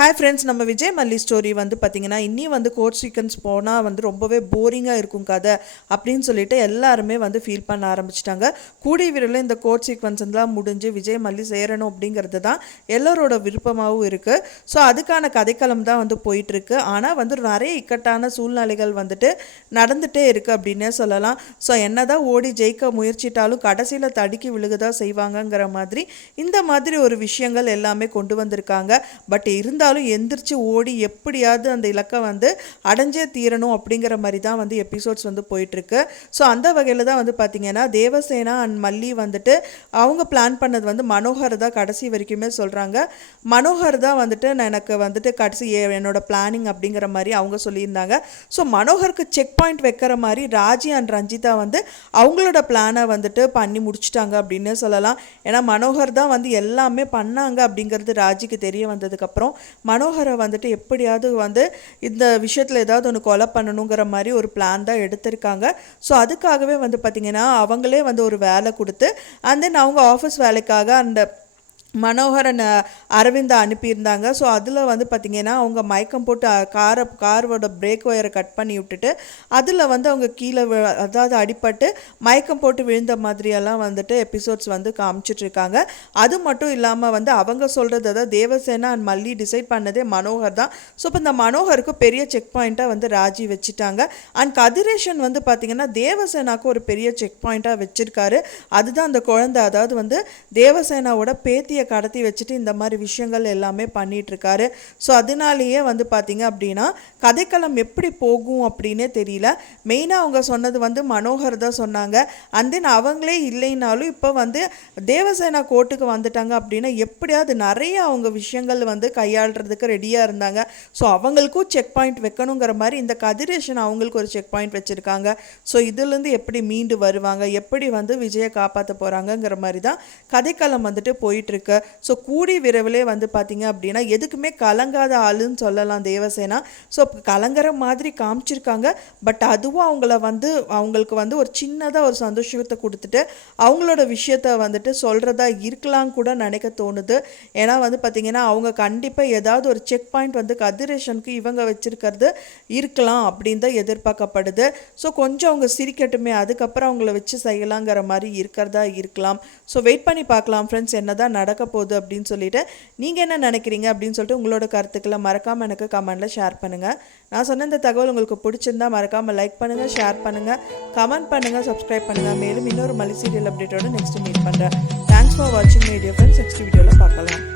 Hi friends, நம்ம விஜய் மல்லி story வந்து பார்த்திங்கன்னா இன்னும் வந்து கோர்ட் சீக்வன்ஸ் போனால் வந்து ரொம்பவே போரிங்காக இருக்கும் கதை அப்படின்னு சொல்லிட்டு எல்லாருமே வந்து ஃபீல் பண்ண ஆரம்பிச்சிட்டாங்க. கூடிய விரைவில் இந்த கோர்ட் சீக்வன்ஸ்லாம் முடிஞ்சு விஜய் மல்லி சேரணும் அப்படிங்கிறது தான் எல்லோரோட விருப்பமாகவும் இருக்குது. ஸோ அதுக்கான கதைக்களம் தான் வந்து போயிட்டுருக்கு. ஆனால் வந்து நிறைய இக்கட்டான சூழ்நிலைகள் வந்துட்டு நடந்துகிட்டே இருக்குது அப்படின்னே சொல்லலாம். ஸோ என்ன தான் ஓடி ஜெயிக்க முயற்சிட்டாலும் கடைசியில் தடுக்கி விழுகுதான் செய்வாங்கங்கிற மாதிரி இந்த மாதிரி ஒரு விஷயங்கள் எல்லாமே கொண்டு வந்திருக்காங்க. பட் இருந்தாலும் எந்திரிச்சு ஓடி எப்படியாவது அந்த இலக்கை வந்து அடைஞ்சே தீரணும் அப்படிங்கிற மாதிரி தான் வந்து எபிசோட்ஸ் வந்து போயிட்டுருக்கு. ஸோ அந்த வகையில் தான் வந்து பார்த்திங்கன்னா தேவசேனா அண்ட் மல்லி வந்துட்டு அவங்க பிளான் பண்ணது வந்து மனோகர் தான் கடைசி வரைக்குமே சொல்கிறாங்க. மனோகர் தான் வந்துட்டு எனக்கு வந்துட்டு கடைசி என்னோட பிளானிங் அப்படிங்கிற மாதிரி அவங்க சொல்லியிருந்தாங்க. ஸோ மனோகருக்கு செக் பாயிண்ட் வைக்கிற மாதிரி ராஜி அண்ட் ரஞ்சிதா வந்து அவங்களோட பிளானை வந்துட்டு பண்ணி முடிச்சிட்டாங்க அப்படின்னே சொல்லலாம். ஏன்னா மனோகர் தான் வந்து எல்லாமே பண்ணாங்க அப்படிங்கிறது ராஜிக்கு தெரிய வந்ததுக்கப்புறம் மனோகரை வந்துட்டு எப்படியாவது வந்து இந்த விஷயத்தில் ஏதாவது ஒன்று கொலை பண்ணணுங்கிற மாதிரி ஒரு பிளான் தான் எடுத்திருக்காங்க. ஸோ அதுக்காகவே வந்து பார்த்திங்கன்னா அவங்களே வந்து ஒரு வேலை கொடுத்து அண்ட் தென் அவங்க ஆஃபீஸ் வேலைக்காக அந்த மனோகரன் அரவிந்தா அனுப்பியிருந்தாங்க. ஸோ அதில் வந்து பார்த்திங்கன்னா அவங்க மயக்கம் போட்டு காரோட பிரேக் ஒயரை கட் பண்ணி விட்டுட்டு அதில் வந்து அவங்க கீழே அதாவது அடிபட்டு மயக்கம் போட்டு விழுந்த மாதிரியெல்லாம் வந்துட்டு எபிசோட்ஸ் வந்து காமிச்சிட்ருக்காங்க. அது மட்டும் இல்லாமல் வந்து அவங்க சொல்கிறது அதாவது தேவசேனா அண்ட் மல்லி டிசைட் பண்ணதே மனோகர் தான். ஸோ இப்போ இந்த மனோகருக்கு பெரிய செக் பாயிண்ட்டாக வந்து ராஜி வச்சுட்டாங்க. அண்ட் கதிரேஷன் வந்து பார்த்திங்கன்னா தேவசேனாவுக்கு ஒரு பெரிய செக் பாயிண்ட்டாக வச்சுருக்காரு. அதுதான் அந்த குழந்தை, அதாவது வந்து தேவசேனாவோட பேத்திய கடத்தி வச்சுட்டு இந்த மாதிரி விஷயங்கள் எல்லாமே பண்ணிட்டு இருக்காரு. ஸோ அதனாலேயே வந்து பார்த்தீங்க அப்படின்னா கதைக்களம் எப்படி போகும் அப்படின்னே தெரியல. மெயினாக அவங்க சொன்னது வந்து மனோகர் தான் சொன்னாங்க. அண்ட் தென் அவங்களே இல்லைனாலும் இப்போ வந்து தேவசேனா கோர்ட்டுக்கு வந்துட்டாங்க அப்படின்னா எப்படியாவது நிறைய அவங்க விஷயங்கள் வந்து கையாளுறதுக்கு ரெடியாக இருந்தாங்க. ஸோ அவங்களுக்கும் செக் பாயிண்ட் வைக்கணுங்கிற மாதிரி இந்த கதிரேஷன் அவங்களுக்கு ஒரு செக் பாயிண்ட் வச்சுருக்காங்க. ஸோ இதுலேருந்து எப்படி மீண்டு வருவாங்க, எப்படி வந்து விஜயை காப்பாற்ற போகிறாங்கங்கிற மாதிரி தான் கதைக்களம் வந்துட்டு போயிட்டுருக்கு. ஸோ கூடி விரைவிலே வந்து பார்த்தீங்க அப்படின்னா எதுக்குமே கலங்காத ஆளுன்னு சொல்லலாம் தேவசேனா. ஸோ கலங்குற மாதிரி காமிச்சிருக்காங்க. பட் அதுவும் அவங்களுக்கு வந்து ஒரு சின்னதாக ஒரு சந்தோஷத்தை கொடுத்துட்டு அவங்களோட விஷயத்த வந்துட்டு சொல்கிறதா இருக்கலாம் கூட நினைக்க தோணுது. ஏன்னா வந்து பார்த்திங்கன்னா அவங்க கண்டிப்பாக ஏதாவது ஒரு செக் பாயிண்ட் வந்து கதிரேஷனுக்கு இவங்க வச்சுருக்கிறது இருக்கலாம் அப்படின்னு தான் எதிர்பார்க்கப்படுது. ஸோ கொஞ்சம் அவங்க சிரிக்கட்டுமே, அதுக்கப்புறம் அவங்கள வச்சு செய்யலாங்கிற மாதிரி இருக்கிறதா இருக்கலாம். ஸோ வெயிட் பண்ணி பார்க்கலாம் ஃப்ரெண்ட்ஸ், என்ன தான் நடக்க போகுது அப்படின்னு சொல்லிட்டு நீங்கள் என்ன நினைக்கிறீங்க அப்படின்னு சொல்லிட்டு உங்களோட கருத்துக்களை மறக்காமல் எனக்கு கமெண்ட்டில் ஷேர் பண்ணுங்கள். நான் சொன்ன இந்த தகவல் உங்களுக்கு பிடிச்சிருந்தா மறக்காமல் லைக் பண்ணுங்கள், ஷேர் பண்ணுங்கள், கமெண்ட் பண்ணுங்கள், சப்ஸ்கிரைப் பண்ணுங்கள். மேலும் இன்னொரு மல்லி சீரியல் அப்டேட்டோட நெக்ஸ்ட் மீட் பண்ணுறேன். தேங்க்ஸ் ஃபார் வாட்சிங் மை டியர் ஃப்ரெண்ட்ஸ். நெக்ஸ்ட் வீடியோவில் பார்க்கலாம்.